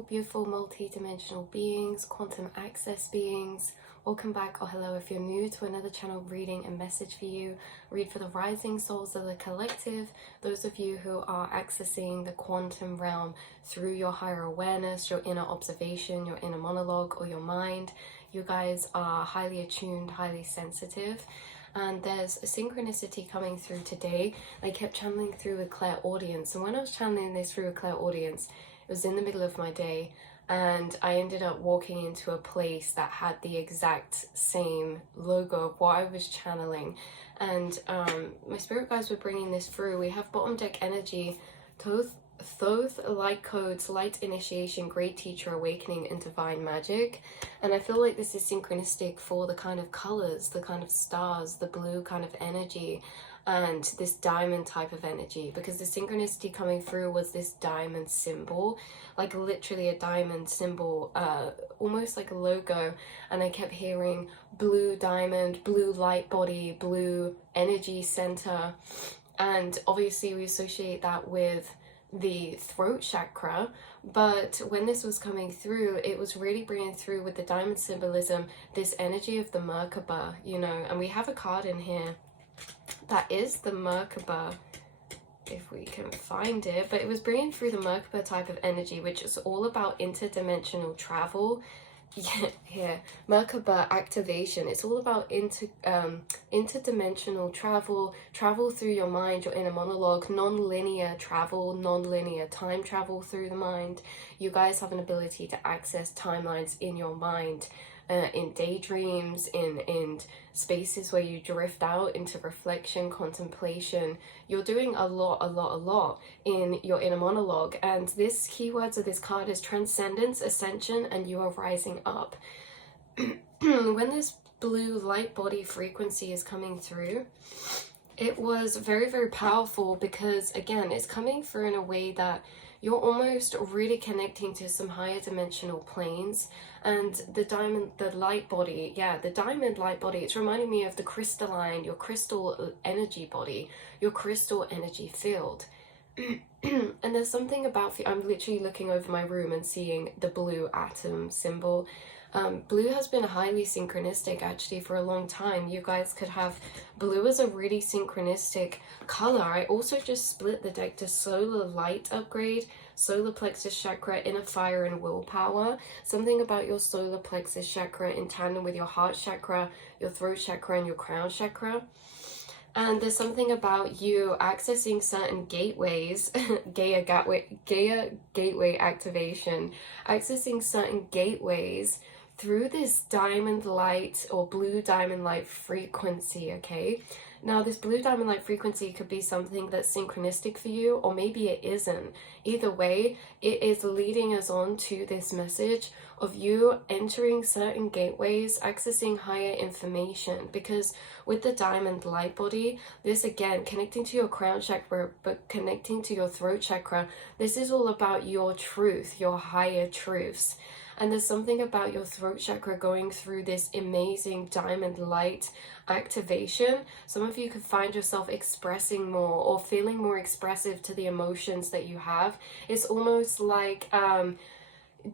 beautiful multi-dimensional beings, quantum access beings. Welcome back, or hello if you're new to another channel reading and message for you. Read for the rising souls of the collective, those of you who are accessing the quantum realm through your higher awareness, your inner observation, your inner monologue, or your mind. You guys are highly attuned, highly sensitive. And there's a synchronicity coming through today. I kept channeling through a clairaudience, and when I was channeling this through a clairaudience, it was in the middle of my day, and I ended up walking into a place that had the exact same logo of what I was channeling. And my spirit guides were bringing this through. We have bottom deck energy, Thoth, light codes, light initiation, great teacher, awakening, and divine magic. And I feel like this is synchronistic for the kind of colors, the kind of stars, the blue kind of energy, and this diamond type of energy, because the synchronicity coming through was this diamond symbol, like literally a diamond symbol, almost like a logo. And I kept hearing blue diamond, blue light body, blue energy center, and obviously we associate that with the throat chakra. But when this was coming through, it was really bringing through with the diamond symbolism this energy of the Merkaba, you know. And we have a card in here that is the Merkaba, if we can find it, but it was bringing through the Merkaba type of energy, which is all about interdimensional travel. Yeah, here, Merkaba activation. It's all about interdimensional travel through your mind, your inner monologue, non-linear travel, non-linear time travel through the mind. You guys have an ability to access timelines in your mind, in daydreams, in spaces where you drift out into reflection, contemplation. You're doing a lot in your inner monologue. And this keywords of this card is transcendence, ascension, and you are rising up. When this blue light body frequency is coming through, it was very, very powerful, because again, it's coming through in a way that you're almost really connecting to some higher dimensional planes. And the diamond, the light body, yeah, the diamond light body, it's reminding me of the crystalline, your crystal energy body, your crystal energy field. And there's something about, I'm literally looking over my room and seeing the blue atom symbol. Blue has been highly synchronistic actually for a long time. You guys could have blue as a really synchronistic color. I also just split the deck to solar light upgrade, solar plexus chakra, inner fire, and willpower. Something about your solar plexus chakra in tandem with your heart chakra, your throat chakra, and your crown chakra. And there's something about you accessing certain gateways, Gaia gateway activation, accessing certain gateways through this diamond light or blue diamond light frequency, okay? Now, this blue diamond light frequency could be something that's synchronistic for you, or maybe it isn't. Either way, it is leading us on to this message of you entering certain gateways, accessing higher information. Because with the diamond light body, this again, connecting to your crown chakra, but connecting to your throat chakra, this is all about your truth, your higher truths. And there's something about your throat chakra going through this amazing diamond light activation. Some of you could find yourself expressing more or feeling more expressive to the emotions that you have. It's almost like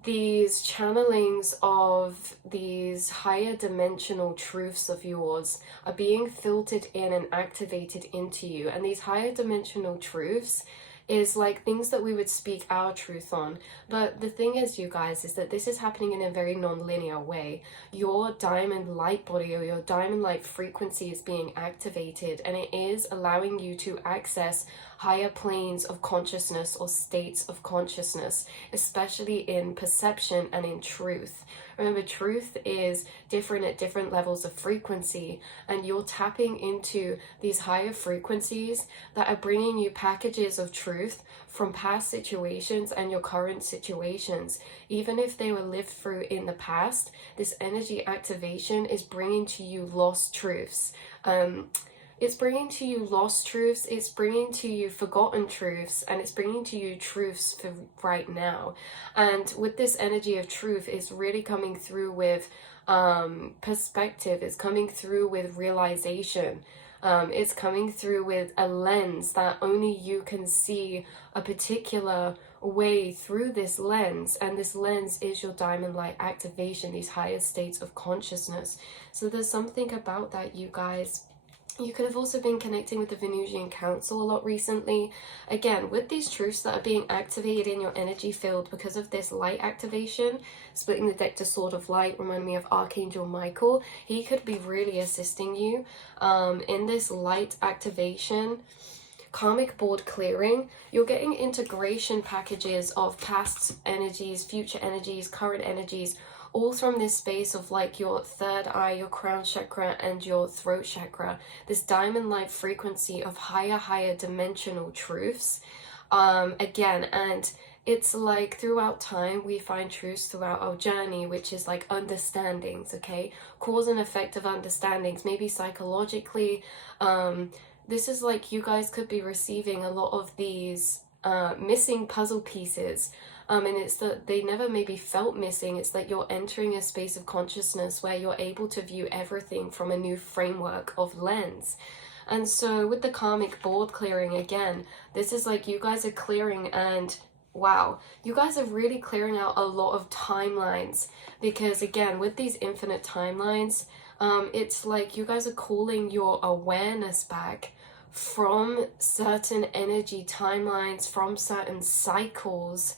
these channelings of these higher dimensional truths of yours are being filtered in and activated into you. And these higher dimensional truths is like things that we would speak our truth on. But the thing is, you guys, is that this is happening in a very non-linear way. Your diamond light body or your diamond light frequency is being activated, and it is allowing you to access higher planes of consciousness or states of consciousness, especially in perception and in truth. Remember, truth is different at different levels of frequency, and you're tapping into these higher frequencies that are bringing you packages of truth from past situations and your current situations. Even if they were lived through in the past, this energy activation is bringing to you lost truths. It's bringing to you lost truths, it's bringing to you forgotten truths, and it's bringing to you truths for right now. And with this energy of truth, it's really coming through with perspective, it's coming through with realization. It's coming through with a lens that only you can see a particular way through this lens, and this lens is your diamond light activation, these higher states of consciousness. So there's something about that, you guys. You could have also been connecting with the Venusian Council a lot recently. Again, with these truths that are being activated in your energy field because of this light activation, splitting the deck to Sword of Light, remind me of Archangel Michael. He could be really assisting you in this light activation. Karmic board clearing, you're getting integration packages of past energies, future energies, current energies, all from this space of like your third eye, your crown chakra, and your throat chakra. This diamond light frequency of higher dimensional truths. Again, and it's like throughout time we find truths throughout our journey, which is like understandings, okay? Cause and effect of understandings, maybe psychologically. This is like you guys could be receiving a lot of these missing puzzle pieces. And it's that they never maybe felt missing. It's that you're entering a space of consciousness where you're able to view everything from a new framework of lens. And so with the karmic board clearing, again, this is like you guys are clearing, and wow, you guys are really clearing out a lot of timelines. Because again, with these infinite timelines, it's like you guys are calling your awareness back from certain energy timelines, from certain cycles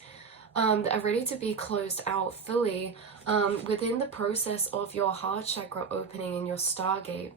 that are ready to be closed out fully within the process of your heart chakra opening in your stargate.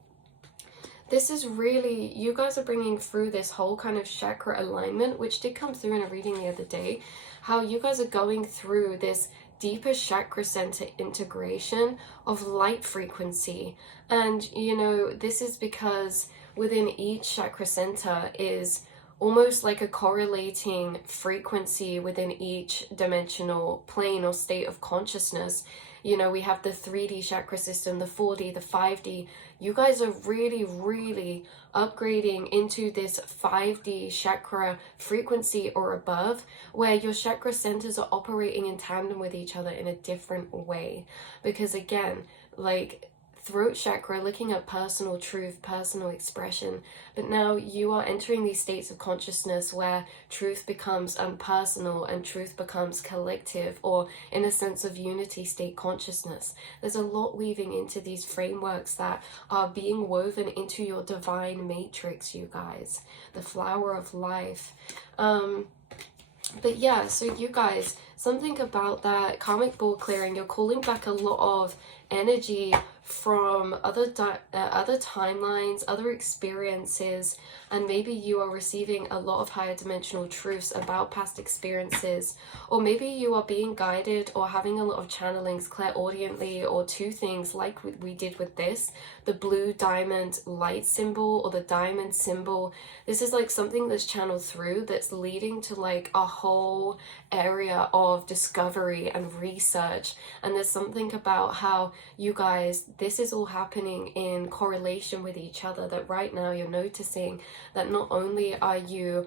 This is really, you guys are bringing through this whole kind of chakra alignment, which did come through in a reading the other day, how you guys are going through this deeper chakra center integration of light frequency. And you know, this is because within each chakra center is almost like a correlating frequency within each dimensional plane or state of consciousness. You know, we have the 3D chakra system, the 4D, the 5D. You guys are really upgrading into this 5D chakra frequency or above, where your chakra centers are operating in tandem with each other in a different way. Because again, like throat chakra, looking at personal truth, personal expression, but now you are entering these states of consciousness where truth becomes unpersonal and truth becomes collective, or in a sense of unity state consciousness. There's a lot weaving into these frameworks that are being woven into your divine matrix, you guys, the flower of life. But yeah, so you guys, something about that karmic ball clearing, you're calling back a lot of energy from other timelines, other experiences, and maybe you are receiving a lot of higher dimensional truths about past experiences, or maybe you are being guided or having a lot of channelings clairaudiently, or two things like we did with this, the blue diamond light symbol or the diamond symbol. This is like something that's channeled through that's leading to like a whole area of discovery and research. And there's something about how you guys, this is all happening in correlation with each other, that right now you're noticing that not only are you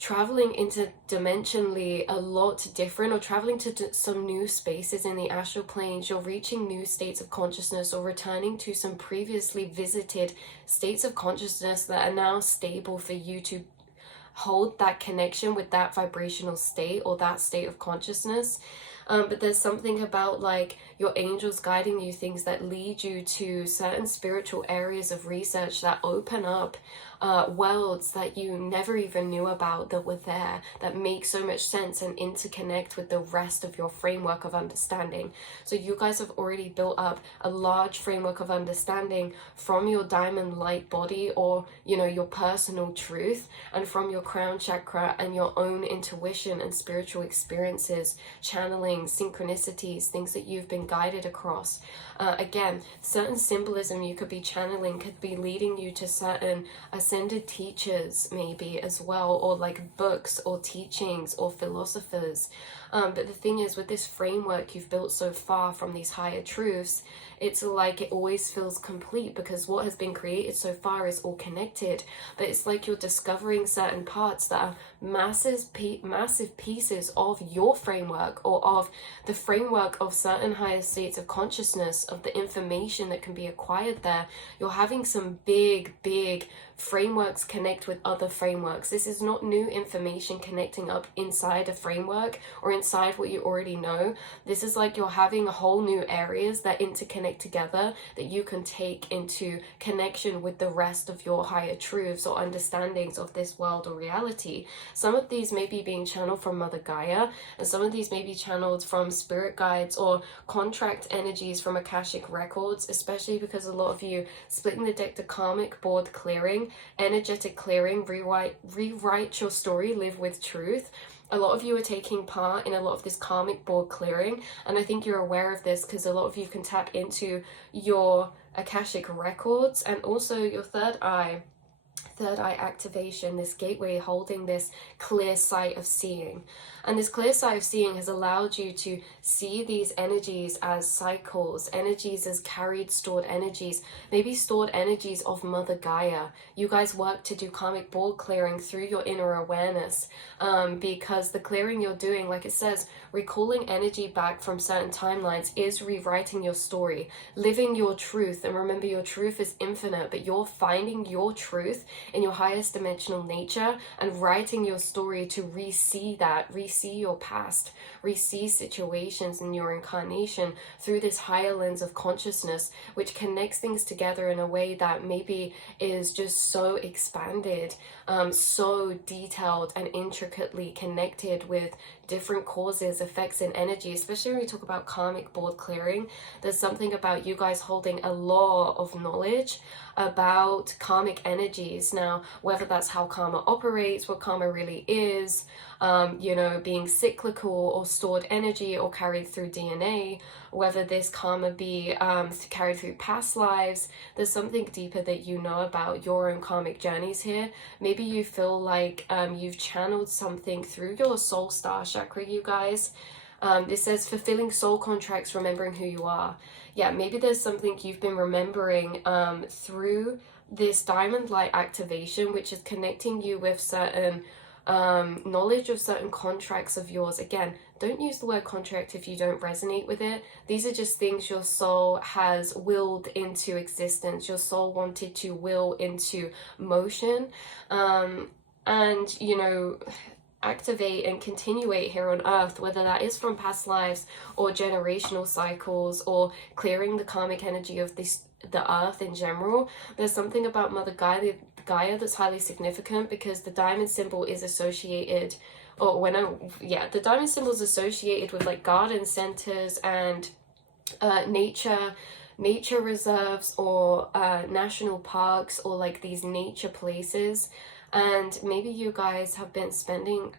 traveling interdimensionally a lot different, or traveling to some new spaces in the astral planes, you're reaching new states of consciousness or returning to some previously visited states of consciousness that are now stable for you to hold that connection with that vibrational state or that state of consciousness. But there's something about like your angels guiding you, things that lead you to certain spiritual areas of research that open up worlds that you never even knew about that were there, that make so much sense and interconnect with the rest of your framework of understanding. So you guys have already built up a large framework of understanding from your diamond light body, or you know, your personal truth, and from your crown chakra and your own intuition and spiritual experiences, channeling, synchronicities, things that you've been guided across. Again, certain symbolism you could be channeling could be leading you to certain ascended teachers maybe as well, or like books or teachings or philosophers. But the thing is, with this framework you've built so far from these higher truths, it's like it always feels complete because what has been created so far is all connected. But it's like you're discovering certain parts that are massive pieces of your framework, or of the framework of certain higher states of consciousness, of the information that can be acquired there. You're having some big frameworks connect with other frameworks. This is not new information connecting up inside a framework or inside what you already know. This is like you're having a whole new areas that interconnect together that you can take into connection with the rest of your higher truths or understandings of this world or reality. Some of these may be being channeled from Mother Gaia, and some of these may be channeled from spirit guides or contract energies from Akashic records, especially because a lot of you splitting the deck to karmic board clearing, energetic clearing, rewrite your story, live with truth. A lot of you are taking part in a lot of this karmic board clearing, and I think you're aware of this because a lot of you can tap into your Akashic records and also your third eye activation, this gateway holding this clear sight of seeing. And this clear sight of seeing has allowed you to see these energies as cycles, energies as carried, stored energies, maybe stored energies of Mother Gaia. You guys work to do karmic board clearing through your inner awareness, because the clearing you're doing, like it says, recalling energy back from certain timelines is rewriting your story, living your truth. And remember, your truth is infinite, but you're finding your truth in your highest dimensional nature and writing your story to re-see that, re-see your past, re-see situations in your incarnation through this higher lens of consciousness, which connects things together in a way that maybe is just so expanded, so detailed and intricately connected with different causes, effects, and energy. Especially when we talk about karmic board clearing, there's something about you guys holding a lot of knowledge about karmic energies. Now, whether that's how karma operates, what karma really is, being cyclical or stored energy or carried through DNA, whether this karma be carried through past lives, there's something deeper that you know about your own karmic journeys here. Maybe you feel like you've channeled something through your soul star chakra, you guys. This says fulfilling soul contracts, remembering who you are. Yeah, maybe there's something you've been remembering through this diamond light activation, which is connecting you with certain knowledge of certain contracts of yours. Again, don't use the word contract if you don't resonate with it. These are just things your soul has willed into existence. Your soul wanted to will into motion, and activate and continuate here on earth, whether that is from past lives or generational cycles or clearing the karmic energy of the earth in general. There's something about Mother Gaia that's highly significant, because the diamond symbol is associated, the diamond symbol is associated with like garden centers and nature reserves or national parks or like these nature places. And maybe you guys have been spending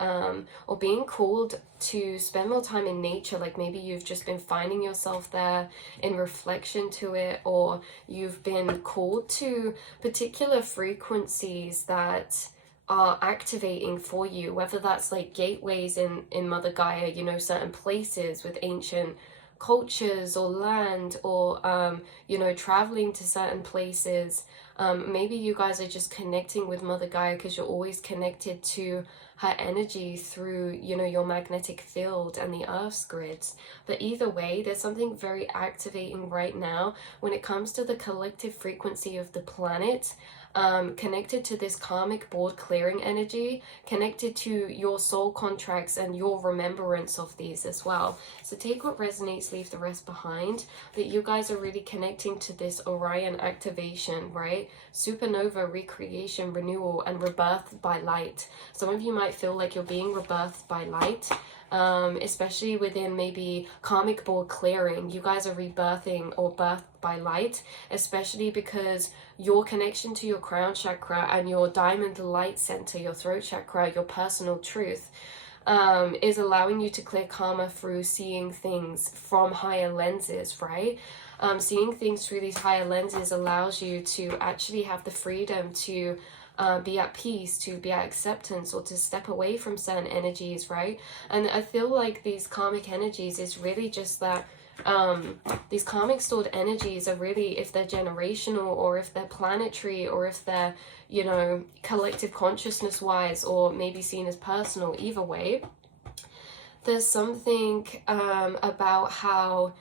or being called to spend more time in nature. Like maybe you've just been finding yourself there in reflection to it, or you've been called to particular frequencies that are activating for you, whether that's like gateways in Mother Gaia, certain places with ancient cultures or land, or traveling to certain places. Maybe you guys are just connecting with Mother Gaia because you're always connected to her energy through your magnetic field and the earth's grids. But either way, there's something very activating right now when it comes to the collective frequency of the planet, connected to this karmic board clearing energy, connected to your soul contracts and your remembrance of these as well. So take what resonates, leave the rest behind. But you guys are really connecting to this Orion activation, right? Supernova, recreation, renewal, and rebirth by light. Some of you might feel like you're being rebirthed by light, especially within maybe karmic board clearing. You guys are rebirthing or birthed by light, especially because your connection to your crown chakra and your diamond light center, your throat chakra, your personal truth, is allowing you to clear karma through seeing things from higher lenses, right? Seeing things through these higher lenses allows you to actually have the freedom to be at peace, to be at acceptance, or to step away from certain energies, right? And I feel like these karmic energies is really just that these karmic stored energies are really, if they're generational or if they're planetary or if they're collective consciousness wise, or maybe seen as personal, either way, there's something about how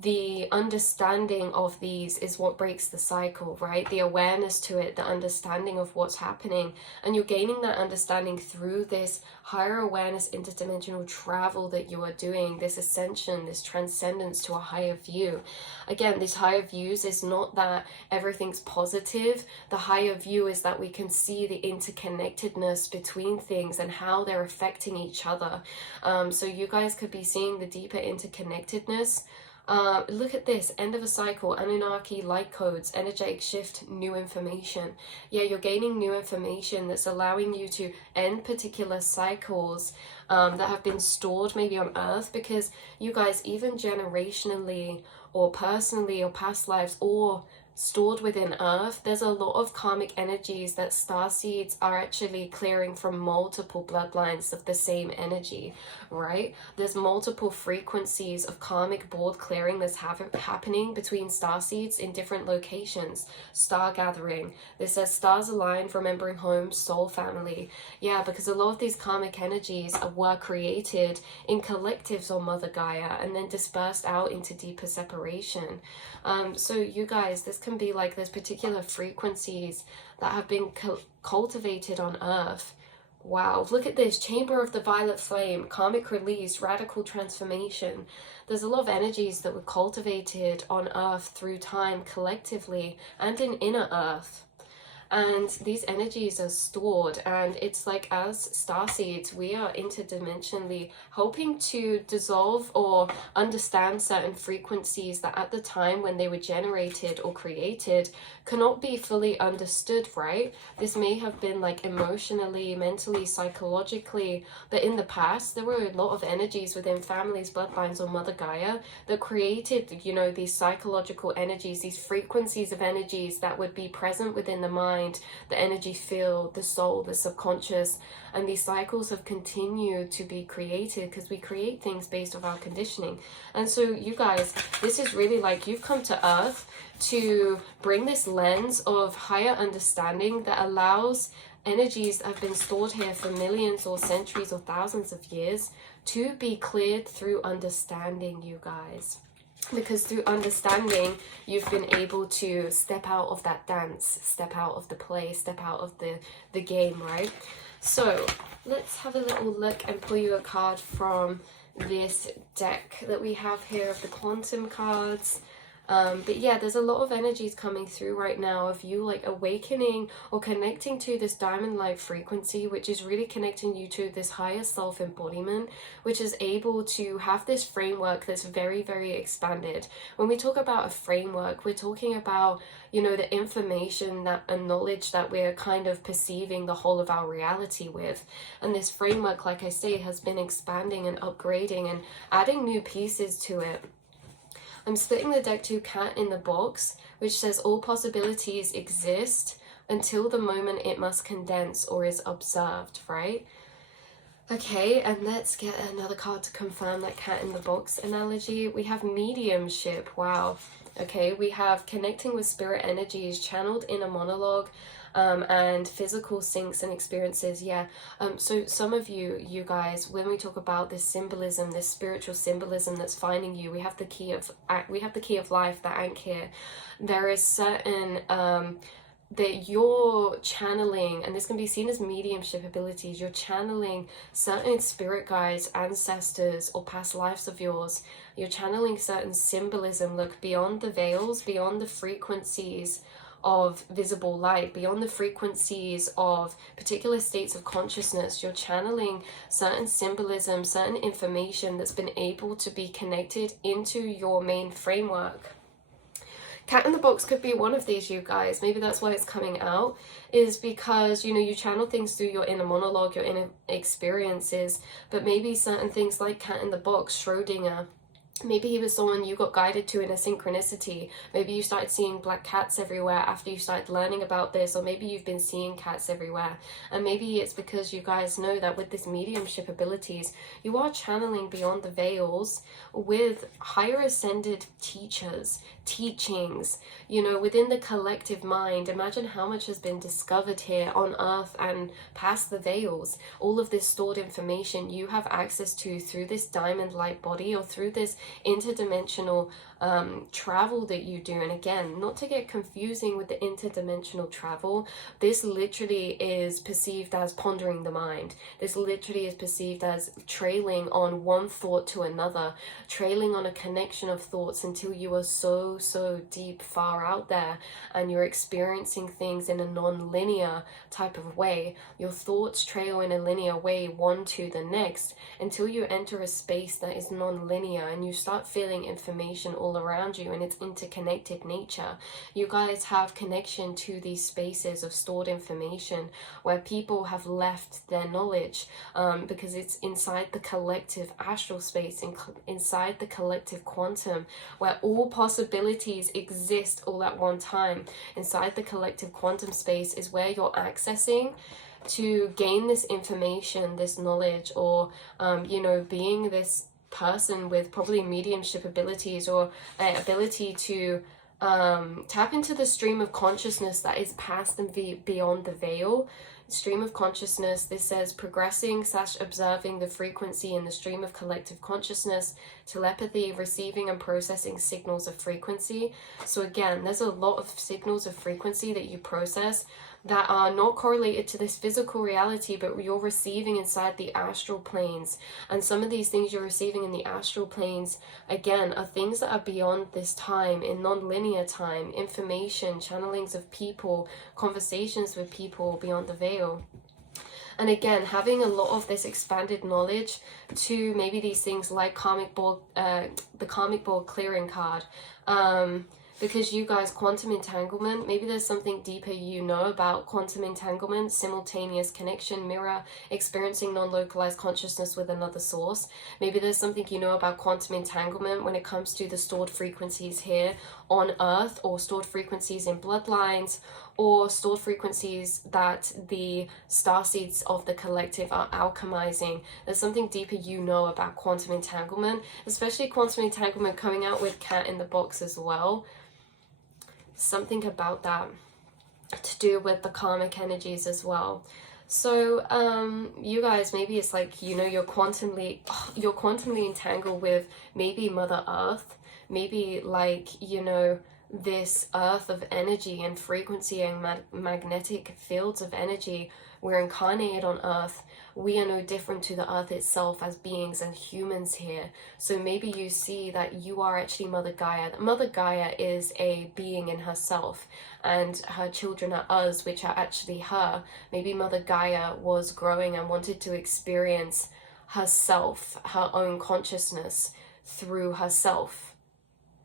the understanding of these is what breaks the cycle, right? The awareness to it, the understanding of what's happening. And you're gaining that understanding through this higher awareness, interdimensional travel that you are doing, this ascension, this transcendence to a higher view. Again, these higher views is not that everything's positive. The higher view is that we can see the interconnectedness between things and how they're affecting each other. So you guys could be seeing the deeper interconnectedness. Look at this, end of a cycle, Anunnaki, light codes, energetic shift, new information. Yeah, you're gaining new information that's allowing you to end particular cycles that have been stored maybe on Earth, because you guys, even generationally or personally or past lives or stored within Earth, there's a lot of karmic energies that starseeds are actually clearing from multiple bloodlines of the same energy, right? There's multiple frequencies of karmic board clearing that's happening between starseeds in different locations. Star gathering. This says stars aligned, remembering home, soul family. Yeah, because a lot of these karmic energies were created in collectives on Mother Gaia and then dispersed out into deeper separation. So you guys, this can be like there's particular frequencies that have been cultivated on Earth. Wow, look at this, chamber of the violet flame, karmic release, radical transformation. There's a lot of energies that were cultivated on Earth through time collectively and in inner Earth. And these energies are stored, and it's like, as starseeds, we are interdimensionally hoping to dissolve or understand certain frequencies that at the time when they were generated or created cannot be fully understood, right? This may have been like emotionally, mentally, psychologically, but in the past there were a lot of energies within families, bloodlines, or Mother Gaia that created, you know, these psychological energies, these frequencies of energies that would be present within the mind, the energy field, the soul, the subconscious. And these cycles have continued to be created because we create things based on our conditioning. And so you guys, this is really like you've come to Earth to bring this lens of higher understanding that allows energies that have been stored here for millions or centuries or thousands of years to be cleared through understanding, you guys. Because through understanding, you've been able to step out of that dance, step out of the play, step out of the game, right? So let's have a little look and pull you a card from this deck that we have here of the quantum cards. But yeah, there's a lot of energies coming through right now of you like awakening or connecting to this diamond light frequency, which is really connecting you to this higher self embodiment, which is able to have this framework that's very, very expanded. When we talk about a framework, we're talking about, you know, the information that and knowledge that we're kind of perceiving the whole of our reality with. And this framework, like I say, has been expanding and upgrading and adding new pieces to it. I'm splitting the deck to Cat in the Box, which says all possibilities exist until the moment it must condense or is observed, right? Okay, and let's get another card to confirm that Cat in the Box analogy. We have mediumship. Wow. Okay, we have connecting with spirit energies, channeled inner monologue, and physical syncs and experiences. Yeah, so some of you guys, when we talk about this symbolism, this spiritual symbolism that's finding you, we have the key of life, the Ankh here. There is certain that you're channeling, and this can be seen as mediumship abilities, you're channeling certain spirit guides, ancestors, or past lives of yours. You're channeling certain symbolism. Look, beyond the veils, beyond the frequencies of visible light, beyond the frequencies of particular states of consciousness, you're channeling certain symbolism, certain information that's been able to be connected into your main framework. Cat in the Box could be one of these, you guys. Maybe that's why it's coming out, is because, you know, you channel things through your inner monologue, your inner experiences, but maybe certain things like Cat in the Box, Schrodinger, maybe he was someone you got guided to in a synchronicity. Maybe you started seeing black cats everywhere after you started learning about this, or maybe you've been seeing cats everywhere. And maybe it's because you guys know that with this mediumship abilities, you are channeling beyond the veils with higher ascended teachers, teachings, you know, within the collective mind. Imagine how much has been discovered here on Earth and past the veils. All of this stored information you have access to through this diamond light body, or through this interdimensional travel that you do. And again, not to get confusing with the interdimensional travel, this literally is perceived as pondering the mind. This literally is perceived as trailing on one thought to another, trailing on a connection of thoughts until you are so deep, far out there, and you're experiencing things in a non-linear type of way. Your thoughts trail in a linear way, one to the next, until you enter a space that is non-linear and you start feeling information all around you in its interconnected nature. You guys have connection to these spaces of stored information where people have left their knowledge, because it's inside the collective astral space, inside the collective quantum, where all possibilities exist all at one time. Inside the collective quantum space is where you're accessing to gain this information, this knowledge, or you know, being this person with probably mediumship abilities, or ability to tap into the stream of consciousness that is past and beyond the veil. Stream of consciousness, this says progressing / observing the frequency in the stream of collective consciousness, telepathy, receiving and processing signals of frequency. So again, there's a lot of signals of frequency that you process that are not correlated to this physical reality, but you're receiving inside the astral planes. And some of these things you're receiving in the astral planes, again, are things that are beyond this time, in non-linear time, information, channelings of people, conversations with people beyond the veil. And again, having a lot of this expanded knowledge to maybe these things like karmic ball, the karmic ball clearing card, because you guys, quantum entanglement, maybe there's something deeper you know about quantum entanglement, simultaneous connection, mirror, experiencing non-localized consciousness with another source. Maybe there's something you know about quantum entanglement when it comes to the stored frequencies here on Earth, or stored frequencies in bloodlines, or stored frequencies that the starseeds of the collective are alchemizing. There's something deeper you know about quantum entanglement, especially quantum entanglement coming out with Cat in the Box as well. Something about that to do with the karmic energies as well. So you guys, maybe it's like, you know, you're quantumly entangled with maybe Mother Earth, maybe like, you know, this earth of energy and frequency and magnetic fields of energy. We're incarnated on Earth. We are no different to the Earth itself as beings and humans here. So maybe you see that you are actually Mother Gaia. Mother Gaia is a being in herself, and her children are us, which are actually her. Maybe Mother Gaia was growing and wanted to experience herself, her own consciousness through herself.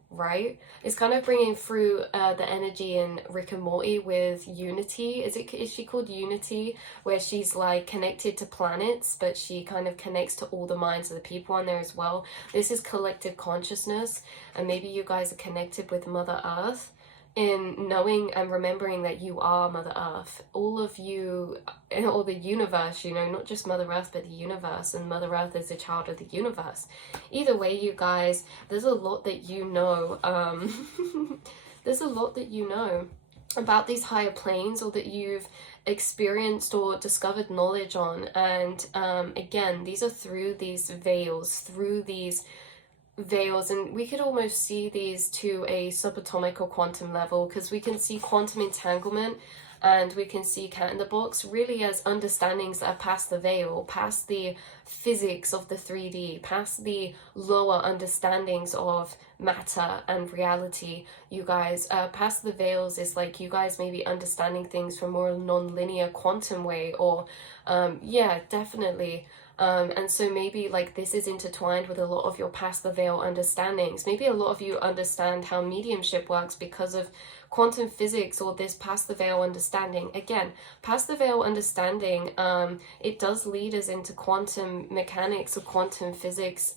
Right? It's kind of bringing through the energy in Rick and Morty with Unity. Is she called Unity? Where she's like connected to planets, but she kind of connects to all the minds of the people on there as well. This is collective consciousness, and maybe you guys are connected with Mother Earth in knowing and remembering that you are Mother Earth. All of you, or the universe, you know, not just Mother Earth, but the universe, and Mother Earth is a child of the universe. Either way, you guys, there's a lot that you know. There's a lot that you know about these higher planes, or that you've experienced or discovered knowledge on. And again, these are through these veils, and we could almost see these to a subatomic or quantum level, because we can see quantum entanglement and we can see Cat in the Box really as understandings that are past the veil, past the physics of the 3D, past the lower understandings of matter and reality. You guys, past the veils is like you guys may be understanding things from more non-linear quantum way, or yeah, definitely. And so maybe like this is intertwined with a lot of your past the veil understandings. Maybe a lot of you understand how mediumship works because of quantum physics, or this past the veil understanding. Again, past the veil understanding, it does lead us into quantum mechanics or quantum physics,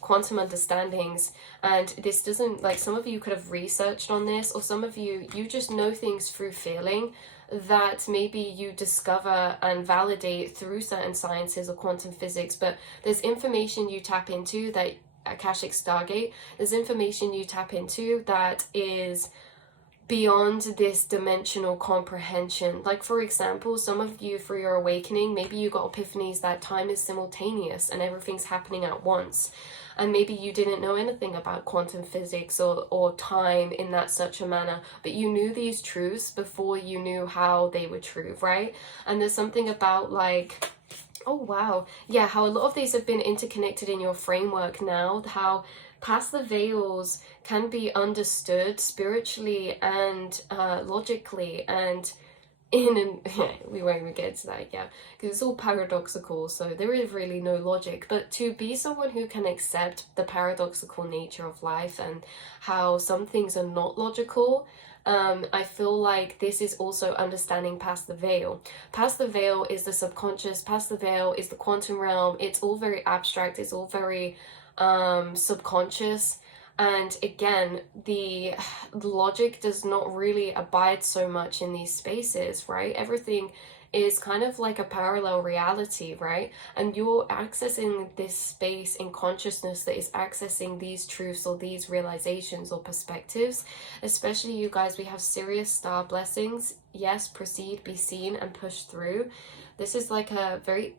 quantum understandings. And this doesn't, like, some of you could have researched on this, or some of you just know things through feeling that maybe you discover and validate through certain sciences or quantum physics. But there's information you tap into that Akashic Stargate, there's information you tap into that is beyond this dimensional comprehension. Like, for example, some of you, for your awakening, maybe you got epiphanies that time is simultaneous and everything's happening at once. and maybe you didn't know anything about quantum physics or time in that such a manner, but you knew these truths before you knew how they were true, right? And there's something about like, oh wow, yeah, how a lot of these have been interconnected in your framework now, how past the veils can be understood spiritually and logically, and we won't even get to that yet because it's all paradoxical, so there is really no logic. But to be someone who can accept the paradoxical nature of life and how some things are not logical, I feel like this is also understanding past the veil. Past the veil is the subconscious, past the veil is the quantum realm. It's all very abstract, it's all very subconscious. And again, the logic does not really abide so much in these spaces, right? Everything is kind of like a parallel reality, right? And you're accessing this space in consciousness that is accessing these truths or these realizations or perspectives. Especially you guys, we have Sirius star blessings. Yes, proceed, be seen, and push through. This is like a very...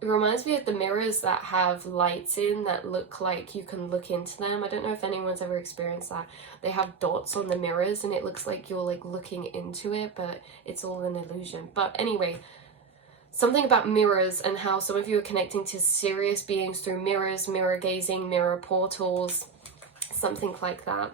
It reminds me of the mirrors that have lights in that look like you can look into them. I don't know if anyone's ever experienced that. They have dots on the mirrors and it looks like you're like looking into it, but it's all an illusion. But anyway, something about mirrors and how some of you are connecting to serious beings through mirrors, mirror gazing, mirror portals, something like that.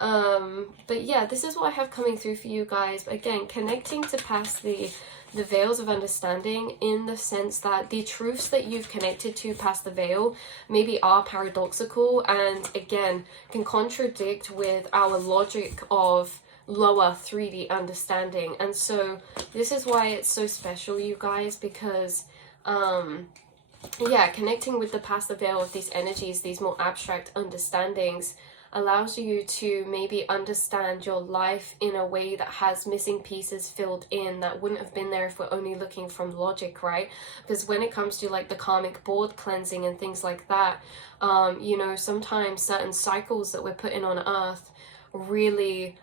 But yeah, this is what I have coming through for you guys. But again, connecting to past the veils of understanding, in the sense that the truths that you've connected to past the veil maybe are paradoxical and again can contradict with our logic of lower 3D understanding. And so this is why it's so special, you guys, because yeah, connecting with the past the veil of these energies, these more abstract understandings, allows you to maybe understand your life in a way that has missing pieces filled in that wouldn't have been there if we're only looking from logic, right? Because when it comes to like the karmic board cleansing and things like that, you know, sometimes certain cycles that we're putting on earth really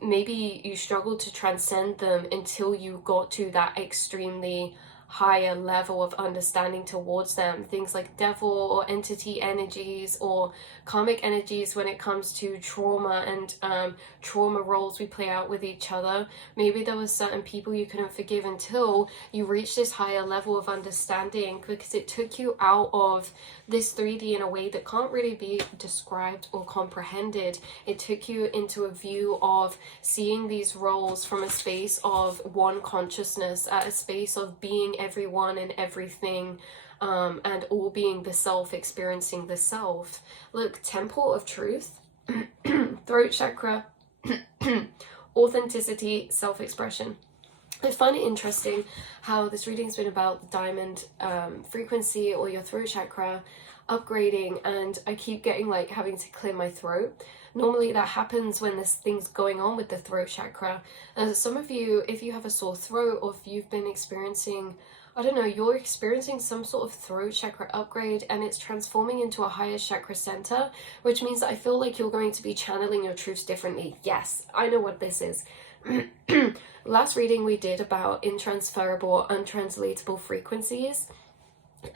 maybe you struggle to transcend them until you got to that extremely higher level of understanding towards them. Things like devil or entity energies or karmic energies when it comes to trauma and trauma roles we play out with each other. Maybe there was certain people you couldn't forgive until you reached this higher level of understanding, because it took you out of this 3D in a way that can't really be described or comprehended. It took you into a view of seeing these roles from a space of one consciousness, at a space of being everyone and everything, and all being the self, experiencing the self. Look, temple of truth, throat chakra, authenticity, self-expression. I find it interesting how this reading's been about the diamond frequency or your throat chakra upgrading, and I keep getting like having to clear my throat. Normally that happens when there's things going on with the throat chakra. Some of you, if you have a sore throat or if you've been experiencing, I don't know, you're experiencing some sort of throat chakra upgrade and it's transforming into a higher chakra center, which means that I feel like you're going to be channeling your truths differently. Yes, I know what this is. Last reading we did about intransferable, untranslatable frequencies.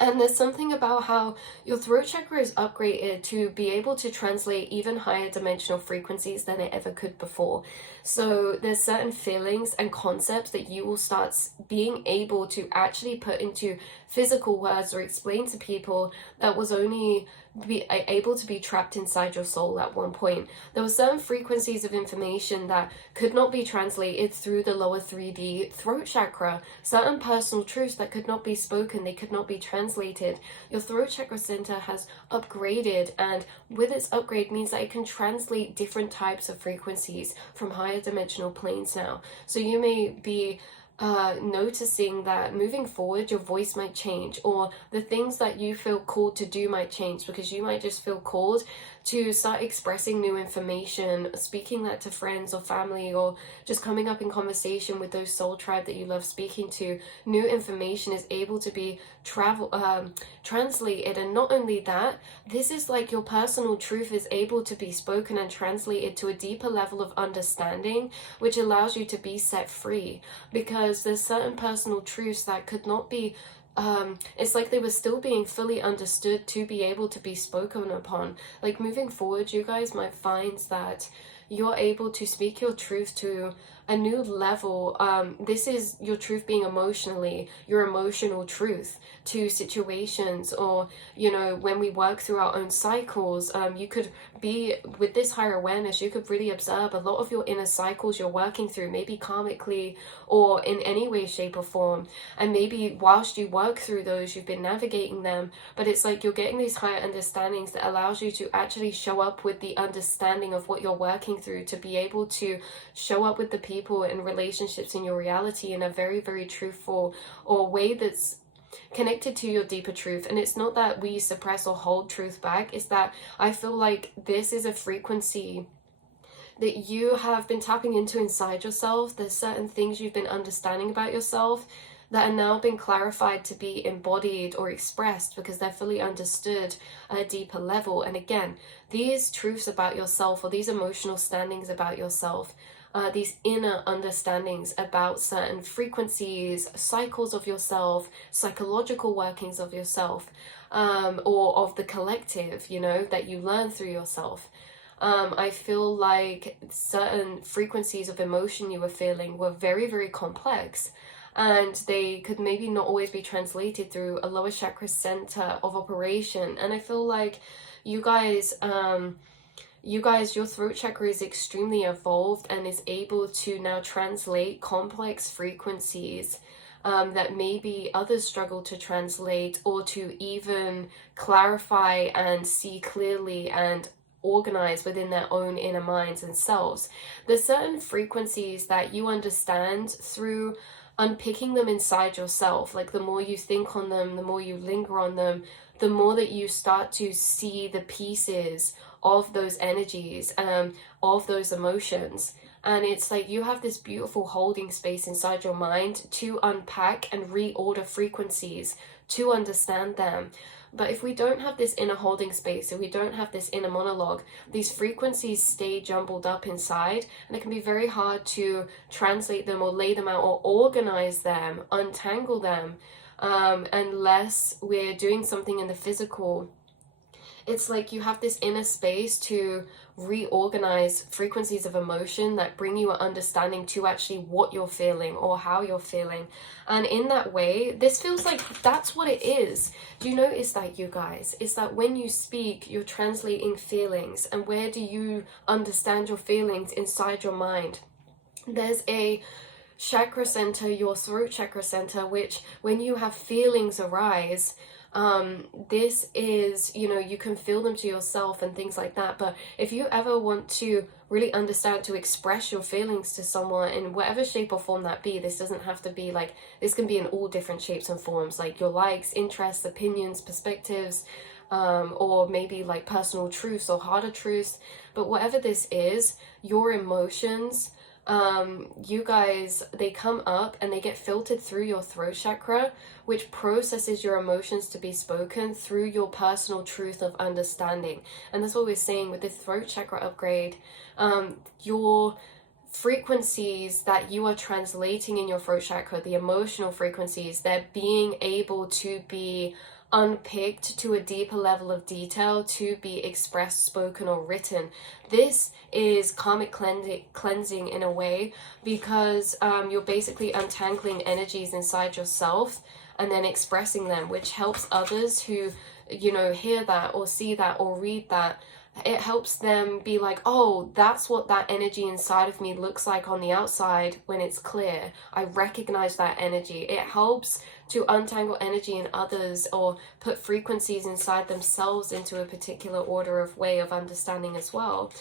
And there's something about how your throat chakra is upgraded to be able to translate even higher dimensional frequencies than it ever could before. So there's certain feelings and concepts that you will start being able to actually put into physical words or explain to people that was only able to be trapped inside your soul at one point. There were certain frequencies of information that could not be translated through the lower 3D throat chakra, certain personal truths that could not be spoken, they could not be translated. Your throat chakra center has upgraded, and with its upgrade means that it can translate different types of frequencies from higher dimensional planes now. So you may be noticing that moving forward your voice might change, or the things that you feel called to do might change, because you might just feel called to start expressing new information, speaking that to friends or family, or just coming up in conversation with those soul tribe that you love speaking to. New information is able to be translated, and not only that, this is like your personal truth is able to be spoken and translated to a deeper level of understanding, which allows you to be set free, because there's certain personal truths that could not be it's like they were still being fully understood to be able to be spoken upon. Like moving forward, you guys might find that you're able to speak your truth to a new level. This is your truth being emotionally, your emotional truth to situations, or, you know, when we work through our own cycles, you could be with this higher awareness, you could really observe a lot of your inner cycles you're working through, maybe karmically or in any way, shape or form. And maybe whilst you work through those, you've been navigating them, but it's like you're getting these higher understandings that allows you to actually show up with the understanding of what you're working through, to be able to show up with the people and relationships in your reality in a very, very truthful or way that's connected to your deeper truth. And it's not that we suppress or hold truth back, it's that I feel like this is a frequency that you have been tapping into inside yourself. There's certain things you've been understanding about yourself that are now being clarified to be embodied or expressed because they're fully understood at a deeper level. And again, these truths about yourself, or these emotional standings about yourself, these inner understandings about certain frequencies, cycles of yourself, psychological workings of yourself, or of the collective, you know, that you learn through yourself. I feel like certain frequencies of emotion you were feeling were very, very complex, and they could maybe not always be translated through a lower chakra center of operation. And I feel like you guys, your throat chakra is extremely evolved and is able to now translate complex frequencies that maybe others struggle to translate, or to even clarify and see clearly and organize within their own inner minds and selves. There's certain frequencies that you understand through unpicking them inside yourself. Like the more you think on them, the more you linger on them, the more that you start to see the pieces of those energies, of those emotions. And it's like you have this beautiful holding space inside your mind to unpack and reorder frequencies, to understand them. But if we don't have this inner holding space, if we don't have this inner monologue, these frequencies stay jumbled up inside, and it can be very hard to translate them or lay them out or organize them, untangle them, unless we're doing something in the physical. It's like you have this inner space to reorganize frequencies of emotion that bring you an understanding to actually what you're feeling or how you're feeling. And in that way, this feels like that's what it is. Do you notice that, you guys? It's that when you speak, you're translating feelings. And where do you understand your feelings? Inside your mind. There's a chakra center, your throat chakra center, which when you have feelings arise, this is, you know, you can feel them to yourself and things like that. But if you ever want to really understand, to express your feelings to someone in whatever shape or form that be, this doesn't have to be like, this can be in all different shapes and forms, like your likes, interests, opinions, perspectives, or maybe like personal truths or harder truths. But whatever this is, your emotions, you guys, they come up and they get filtered through your throat chakra, which processes your emotions to be spoken through your personal truth of understanding. And that's what we're saying with the throat chakra upgrade. Your frequencies that you are translating in your throat chakra, the emotional frequencies, they're being able to be unpicked to a deeper level of detail, to be expressed, spoken, or written. This is karmic cleansing in a way, because you're basically untangling energies inside yourself and then expressing them, which helps others who, you know, hear that or see that or read that. It helps them be like, oh, that's what that energy inside of me looks like on the outside when it's clear. I recognize that energy. It helps to untangle energy in others, or put frequencies inside themselves into a particular order of way of understanding as well.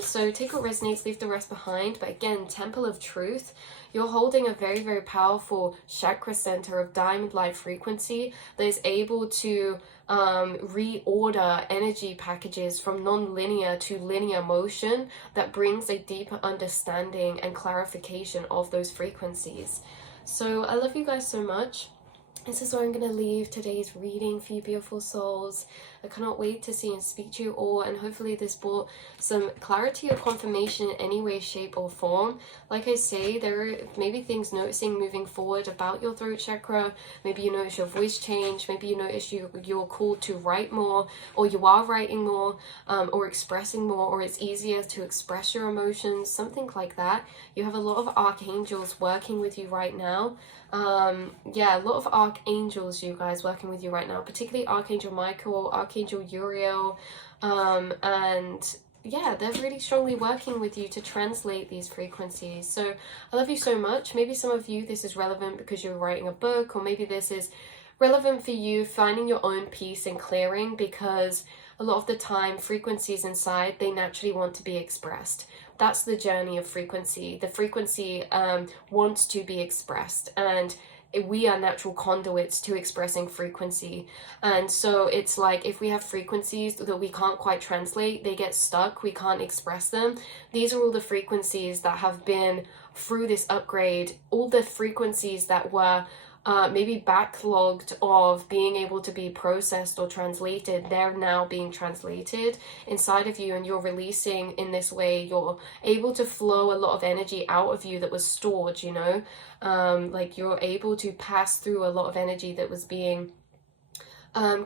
So take what resonates, leave the rest behind. But again, Temple of Truth, you're holding a very, very powerful chakra center of diamond light frequency that is able to reorder energy packages from non-linear to linear motion, that brings a deeper understanding and clarification of those frequencies. So I love you guys so much. this is where I'm going to leave today's reading for you beautiful souls. I cannot wait to see and speak to you all, and hopefully this brought some clarity or confirmation in any way, shape or form. Like I say, there are maybe things noticing moving forward about your throat chakra. Maybe you notice your voice change, maybe you notice you're called to write more, or you are writing more, or expressing more, or it's easier to express your emotions, something like that. You have a lot of archangels working with you right now. Yeah, a lot of archangels, you guys, working with you right now, particularly Archangel Michael, Archangel Uriel, and yeah, they're really strongly working with you to translate these frequencies. So I love you so much. Maybe some of you, this is relevant because you're writing a book, or maybe this is relevant for you finding your own peace and clearing, because a lot of the time frequencies inside, they naturally want to be expressed. That's the journey of frequency. The frequency wants to be expressed, and we are natural conduits to expressing frequency. And so it's like, if we have frequencies that we can't quite translate, they get stuck, we can't express them. These are all the frequencies that have been through this upgrade, all the frequencies that were maybe backlogged of being able to be processed or translated. They're now being translated inside of you, and you're releasing in this way. You're able to flow a lot of energy out of you that was stored, you know, like you're able to pass through a lot of energy that was being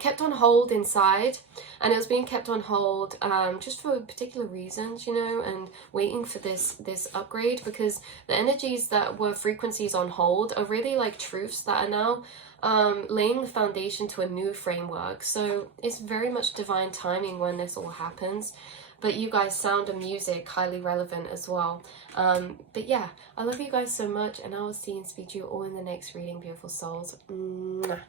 kept on hold inside, and it was being kept on hold just for particular reasons, you know, and waiting for this upgrade, because the energies that were frequencies on hold are really like truths that are now laying the foundation to a new framework. So it's very much divine timing when this all happens. But you guys, sound and music, highly relevant as well. But yeah, I love you guys so much, and I will see and speak to you all in the next reading, beautiful souls. Mwah.